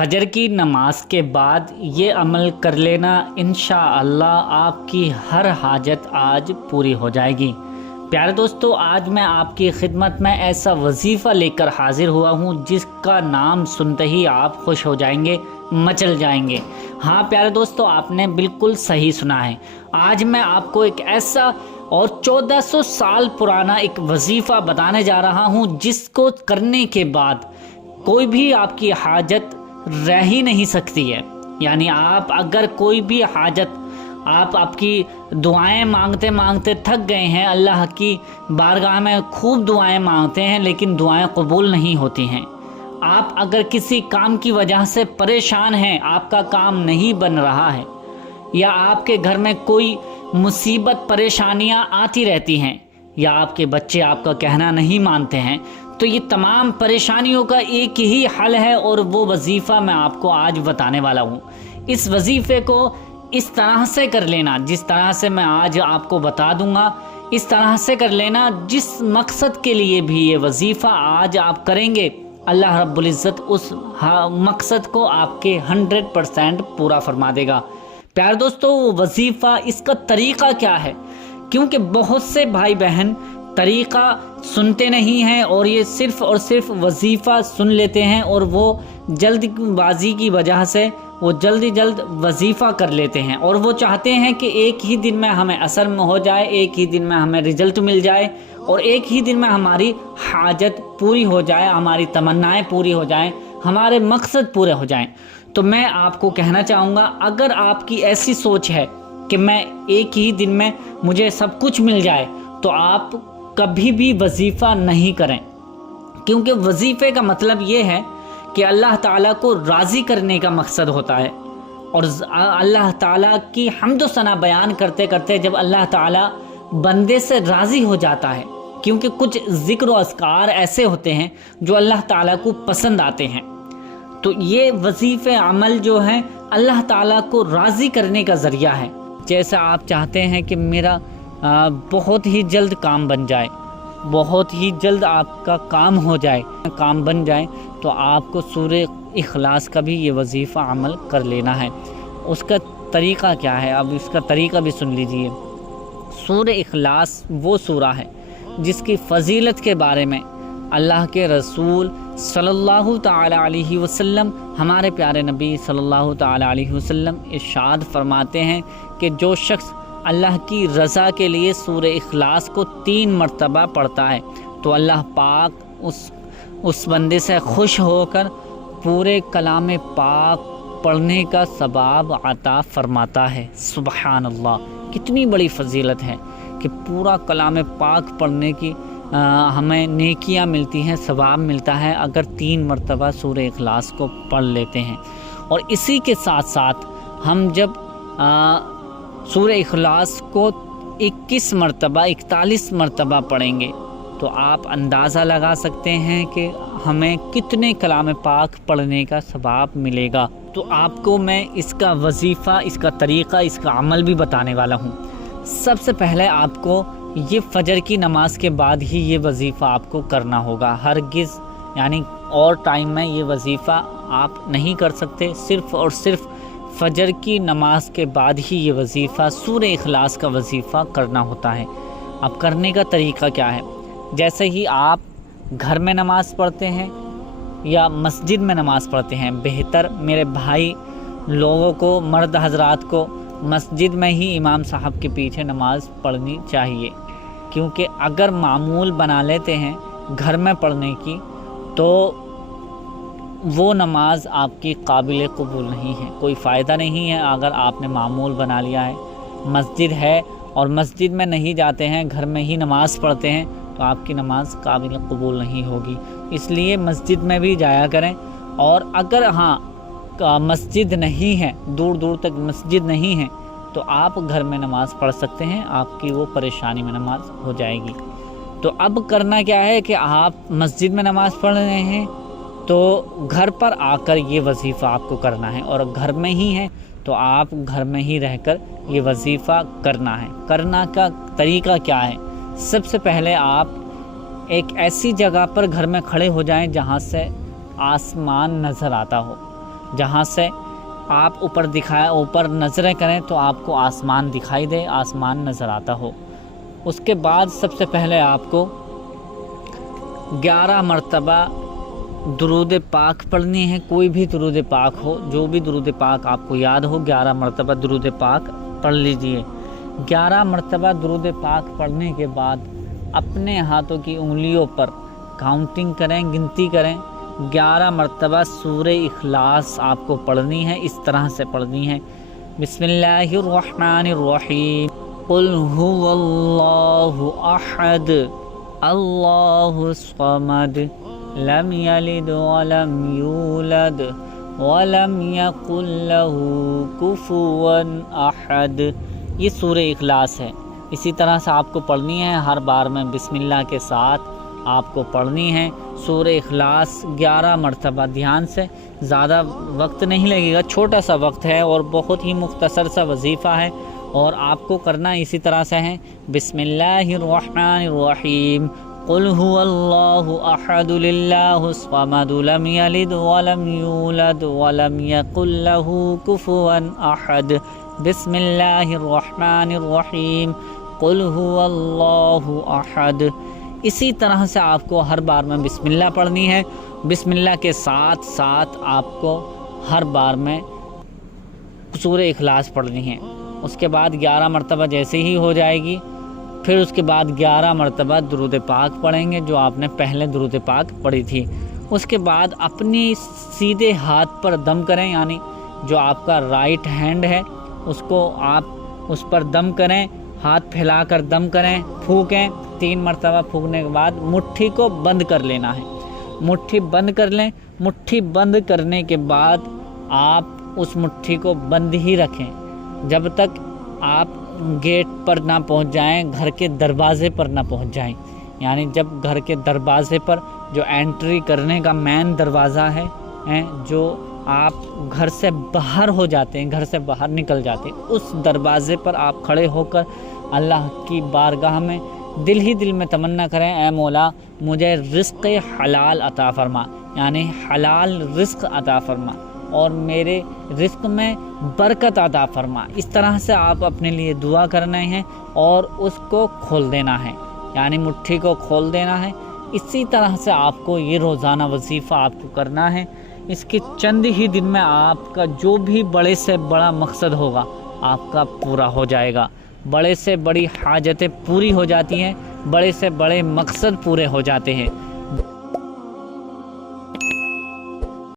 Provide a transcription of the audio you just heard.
فجر کی نماز کے بعد یہ عمل کر لینا انشاءاللہ آپ کی ہر حاجت آج پوری ہو جائے گی۔ پیارے دوستو، آج میں آپ کی خدمت میں ایسا وظیفہ لے کر حاضر ہوا ہوں جس کا نام سنتے ہی آپ خوش ہو جائیں گے، مچل جائیں گے۔ ہاں پیارے دوستو، آپ نے بالکل صحیح سنا ہے۔ آج میں آپ کو ایک ایسا اور 1400 سال پرانا ایک وظیفہ بتانے جا رہا ہوں جس کو کرنے کے بعد کوئی بھی آپ کی حاجت رہ ہی نہیں سکتی ہے۔ یعنی آپ اگر کوئی بھی حاجت آپ کی دعائیں مانگتے مانگتے تھک گئے ہیں، اللہ کی بارگاہ میں خوب دعائیں مانگتے ہیں لیکن دعائیں قبول نہیں ہوتی ہیں، آپ اگر کسی کام کی وجہ سے پریشان ہیں، آپ کا کام نہیں بن رہا ہے، یا آپ کے گھر میں کوئی مصیبت پریشانیاں آتی رہتی ہیں، یا آپ کے بچے آپ کا کہنا نہیں مانتے ہیں، تو یہ تمام پریشانیوں کا ایک ہی حل ہے، اور وہ وظیفہ میں آپ کو آج بتانے والا ہوں۔ اس وظیفے کو اس طرح سے کر لینا جس طرح سے میں آج آپ کو بتا دوں گا، اس طرح سے کر لینا جس مقصد کے لیے بھی یہ وظیفہ آج آپ کریں گے، اللہ رب العزت اس مقصد کو آپ کے 100% پورا فرما دے گا۔ پیارے دوستو، وہ وظیفہ، اس کا طریقہ کیا ہے؟ کیونکہ بہت سے بھائی بہن طریقہ سنتے نہیں ہیں اور یہ صرف اور صرف وظیفہ سن لیتے ہیں، اور وہ جلد بازی کی وجہ سے وہ جلد وظیفہ کر لیتے ہیں، اور وہ چاہتے ہیں کہ ایک ہی دن میں ہمیں اثر میں ہو جائے، ایک ہی دن میں ہمیں رزلٹ مل جائے، اور ایک ہی دن میں ہماری حاجت پوری ہو جائے، ہماری تمنائیں پوری ہو جائیں، ہمارے مقصد پورے ہو جائیں۔ تو میں آپ کو کہنا چاہوں گا، اگر آپ کی ایسی سوچ ہے کہ میں ایک ہی دن میں مجھے سب کچھ مل جائے، تو آپ کبھی بھی وظیفہ نہیں کریں، کیونکہ وظیفے کا مطلب یہ ہے کہ اللہ تعالیٰ کو راضی کرنے کا مقصد ہوتا ہے، اور اللہ تعالیٰ کی حمد و ثنا بیان کرتے کرتے جب اللہ تعالیٰ بندے سے راضی ہو جاتا ہے، کیونکہ کچھ ذکر و اذکار ایسے ہوتے ہیں جو اللہ تعالیٰ کو پسند آتے ہیں، تو یہ وظیفے عمل جو ہیں اللہ تعالیٰ کو راضی کرنے کا ذریعہ ہے۔ جیسے آپ چاہتے ہیں کہ میرا بہت ہی جلد کام بن جائے، بہت ہی جلد آپ کا کام ہو جائے، کام بن جائے، تو آپ کو سورہ اخلاص کا بھی یہ وظیفہ عمل کر لینا ہے۔ اس کا طریقہ کیا ہے؟ اب اس کا طریقہ بھی سن لیجئے۔ سورہ اخلاص وہ سورہ ہے جس کی فضیلت کے بارے میں اللہ کے رسول صلی اللہ تعالی علیہ وسلم، ہمارے پیارے نبی صلی اللہ تعالی علیہ وسلم ارشاد فرماتے ہیں کہ جو شخص اللہ کی رضا کے لیے سورہ اخلاص کو 3 مرتبہ پڑھتا ہے تو اللہ پاک اس بندے سے خوش ہو کر پورے کلام پاک پڑھنے کا ثواب عطا فرماتا ہے۔ سبحان اللہ، کتنی بڑی فضیلت ہے کہ پورا کلام پاک پڑھنے کی ہمیں نیکیاں ملتی ہیں، ثواب ملتا ہے اگر 3 مرتبہ سورہ اخلاص کو پڑھ لیتے ہیں۔ اور اسی کے ساتھ ساتھ ہم جب سورہ اخلاص کو 41 مرتبہ 41 مرتبہ پڑھیں گے تو آپ اندازہ لگا سکتے ہیں کہ ہمیں کتنے کلام پاک پڑھنے کا ثواب ملے گا۔ تو آپ کو میں اس کا وظیفہ، اس کا طریقہ، اس کا عمل بھی بتانے والا ہوں۔ سب سے پہلے آپ کو یہ فجر کی نماز کے بعد ہی یہ وظیفہ آپ کو کرنا ہوگا، ہرگز یعنی اور ٹائم میں یہ وظیفہ آپ نہیں کر سکتے، صرف اور صرف فجر کی نماز کے بعد ہی یہ وظیفہ سورہ اخلاص کا وظیفہ کرنا ہوتا ہے۔ اب کرنے کا طریقہ کیا ہے؟ جیسے ہی آپ گھر میں نماز پڑھتے ہیں یا مسجد میں نماز پڑھتے ہیں، بہتر میرے بھائی لوگوں کو، مرد حضرات کو مسجد میں ہی امام صاحب کے پیچھے نماز پڑھنی چاہیے، کیونکہ اگر معمول بنا لیتے ہیں گھر میں پڑھنے کی تو وہ نماز آپ کی قابل قبول نہیں ہے، کوئی فائدہ نہیں ہے اگر آپ نے معمول بنا لیا ہے۔ مسجد ہے اور مسجد میں نہیں جاتے ہیں، گھر میں ہی نماز پڑھتے ہیں، تو آپ کی نماز قابل قبول نہیں ہوگی۔ اس لیے مسجد میں بھی جایا کریں، اور اگر مسجد نہیں ہے، دور دور تک مسجد نہیں ہے، تو آپ گھر میں نماز پڑھ سکتے ہیں، آپ کی وہ پریشانی میں نماز ہو جائے گی۔ تو اب کرنا کیا ہے کہ آپ مسجد میں نماز پڑھ رہے ہیں تو گھر پر آ کر یہ وظیفہ آپ کو کرنا ہے، اور گھر میں ہی ہیں تو آپ گھر میں ہی رہ کر یہ وظیفہ کرنا ہے۔ کرنا کا طریقہ کیا ہے؟ سب سے پہلے آپ ایک ایسی جگہ پر گھر میں کھڑے ہو جائیں جہاں سے آسمان نظر آتا ہو، جہاں سے آپ اوپر نظریں کریں تو آپ کو آسمان دکھائی دے، آسمان نظر آتا ہو۔ اس کے بعد سب سے پہلے آپ کو 11 مرتبہ درود پاک پڑھنی ہے۔ کوئی بھی درود پاک ہو، جو بھی درود پاک آپ کو یاد ہو، 11 مرتبہ درود پاک پڑھ لیجئے۔ 11 مرتبہ درود پاک پڑھنے کے بعد اپنے ہاتھوں کی انگلیوں پر کاؤنٹنگ کریں، گنتی کریں۔ 11 مرتبہ سورہ اخلاص آپ کو پڑھنی ہے، اس طرح سے پڑھنی ہے: بسم اللہ الرحمن الرحیم، قل هو اللہ احد اللہ الصمد لم یلد ولم یولد ولم یکن لہ کفوا احد۔ یہ سورہ اخلاص ہے، اسی طرح سے آپ کو پڑھنی ہے۔ ہر بار میں بسم اللہ کے ساتھ آپ کو پڑھنی ہے سورہ اخلاص 11 مرتبہ۔ دھیان سے، زیادہ وقت نہیں لگے گا، چھوٹا سا وقت ہے اور بہت ہی مختصر سا وظیفہ ہے، اور آپ کو کرنا اسی طرح سے ہے: بسم اللہ الرحمن الرحیم، قل هو اللہ احد اللہ الصمد لم یلد ولم یولد ولم یکن لہ کفوا احد۔ بسم اللہ الرحمن الرحیم، قل هو اللہ احد۔ اسی طرح سے آپ کو ہر بار میں بسم اللہ پڑھنی ہے۔ بسم اللہ کے ساتھ ساتھ آپ کو ہر بار میں سورہ اخلاص پڑھنی ہے۔ اس کے بعد 11 مرتبہ جیسے ہی ہو جائے گی، پھر اس کے بعد 11 مرتبہ درود پاک پڑھیں گے، جو آپ نے پہلے درود پاک پڑھی تھی۔ اس کے بعد اپنی سیدھے ہاتھ پر دم کریں، یعنی جو آپ کا رائٹ ہینڈ ہے اس کو آپ اس پر دم کریں، ہاتھ پھیلا کر دم کریں، پھونکیں۔ 3 مرتبہ پھونکنے کے بعد مٹھی کو بند کر لینا ہے، مٹھی بند کر لیں۔ مٹھی بند کرنے کے بعد آپ اس مٹھی کو بند ہی رکھیں جب تک آپ گیٹ پر نہ پہنچ جائیں، گھر کے دروازے پر نہ پہنچ جائیں۔ یعنی جب گھر کے دروازے پر، جو انٹری کرنے کا مین دروازہ ہے، جو آپ گھر سے باہر ہو جاتے ہیں، گھر سے باہر نکل جاتے ہیں، اس دروازے پر آپ کھڑے ہو کر اللہ کی بارگاہ میں دل ہی دل میں تمنا کریں: اے مولا، مجھے رزق حلال عطا فرما، یعنی حلال رزق عطا فرما، اور میرے رزق میں برکت عطا فرما۔ اس طرح سے آپ اپنے لیے دعا کرنا ہے اور اس کو کھول دینا ہے، یعنی مٹھی کو کھول دینا ہے۔ اسی طرح سے آپ کو یہ روزانہ وظیفہ آپ کو کرنا ہے۔ اس کے چند ہی دن میں آپ کا جو بھی بڑے سے بڑا مقصد ہوگا آپ کا پورا ہو جائے گا۔ بڑے سے بڑی حاجتیں پوری ہو جاتی ہیں، بڑے سے بڑے مقصد پورے ہو جاتے ہیں۔